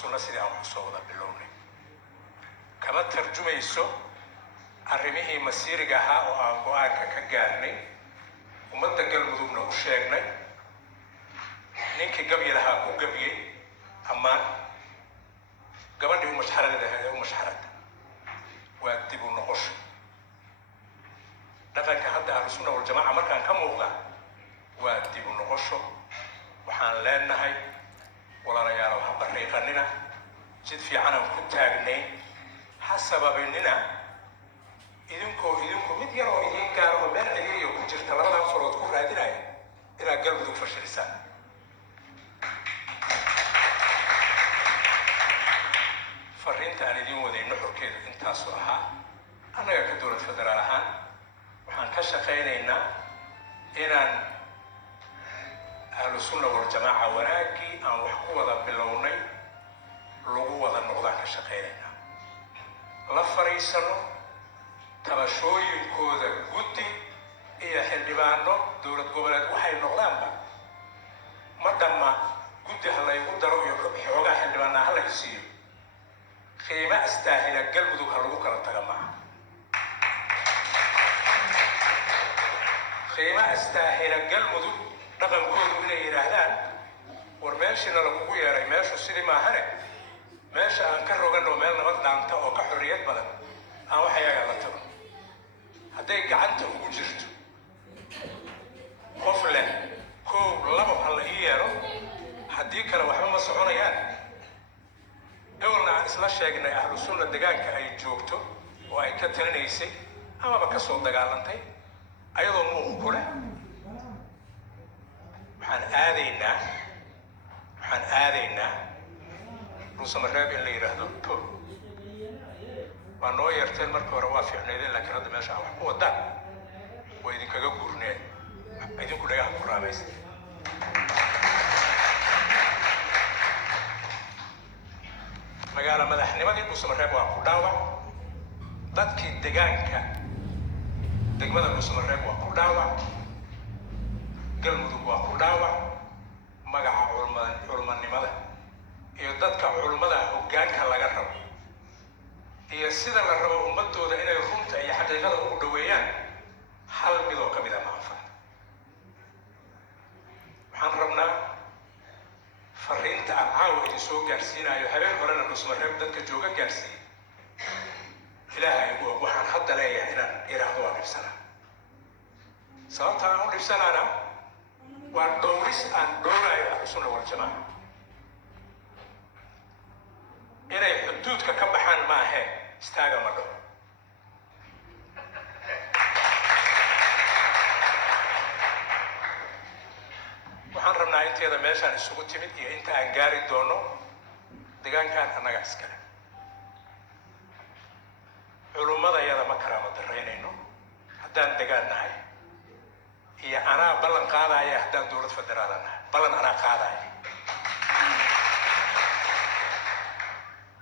sunna sidii aan soo wada bilownay kama tarjumayso arrimihii masiiriga ahaa oo aan go'aanka ka gaarnay ummadda galmudugna u sheegnay ninkii gabyi lahaa ku gabyey ammaan gabadhii u mashxarada waa dib u noqosho dhaqanka hadda ahlusunna waljamaaca markaan ka muuqda waa dib u noqosho waxaan leenahay walaalayaal ha bariiqanina jid fiicanaan ku taagnay ha sababinina idinku mid yar oo idin gaaro oo meel ciriiriyo ku jirta labadan farood ku raadinaya ilaa galmudug fashilisaan fariinta aan idin waday nuxurkeedu intaasu ahaa annaga ka dowlad federaal ahaan waxaan ka shaqaynaynaa inaan ahlusunna waljamaaca wanaaggii aan wax ku wada bilownay lagu wada noqdaan ka shaqaynaynaa la fariisano tabashooyinkooda guddi iyo xildhibaano dowlad goboleed waxay noqdaanba ma dhamma guddi ha laygu daro iyo xoogaa xildhibaanaa ha lay siiyo qiimo astaahila galmudug ha lagu kala taga maaha qiimo astaahila galmudug dhaqankoodu inay yidhaahdaan war meeshiina lagugu yeeray meeshu sidii maahane meesha aan ka roganno meel nabad dhaanta oo ka xorriyad badan aan wax ayaga la tago hadday gacanta ugu jirto qof leh koob labo ha la ii yeero haddii kale waxba ma soconayaan dowlna aan isla sheegnay ahlu sunna deegaanka ay joogto oo ay ka talinaysay amaba ka soo dagaalantay ayadoo muuq ku leh waxaan aadaynaa dhuusamareeb in la yidhaahdo to waa noo yeerteen marka hore waa fiicnaydeen laakiin hadda meesha aan wax ku wadaan waa idinkaga gurneen idinku dhagaha ku raamaysa magaala madaxnimadii dhuusamareeb waa ku dhaawac dadkii deegaanka degmada dhuusamareeb waa ku dhaawac galmudug waa ku dhaawac magaca culmanimada iyo dadka culummada hoggaanka laga rabo iyo sida la rabo ummadooda inay runta iyo xaqiiqada ugu dhaweeyaan hal midoo ka mida ma anfaca waxaan rabnaa fariinta aan caawa idin soo gaarsiinayo habeen horena dhuusamareeb dadka jooga gaarsiiyey ilaahay ugu og waxaan hadda leeyahay inaan iraahdo waa dhibsanaa sababta aan u dhibsanaana waa dhowris aan dhowrayo ahlusunna waljamaaca inay xuduudka ka baxaan ma aheen istaaga ma dhaho waxaan rabnaa inteeda meeshaan isugu timid iyo inta aan gaari doono deegaankaan annaga iskale culummadayada ma karaama daraynayno haddaan degaan nahay iyo anaa ballan qaadaya haddaan dowlad federaala nahay ballan anaa qaadaya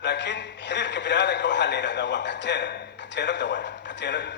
laakiin xiriirka bini aadanka waxaa la yidhahdaa waa kateenada waay kateenada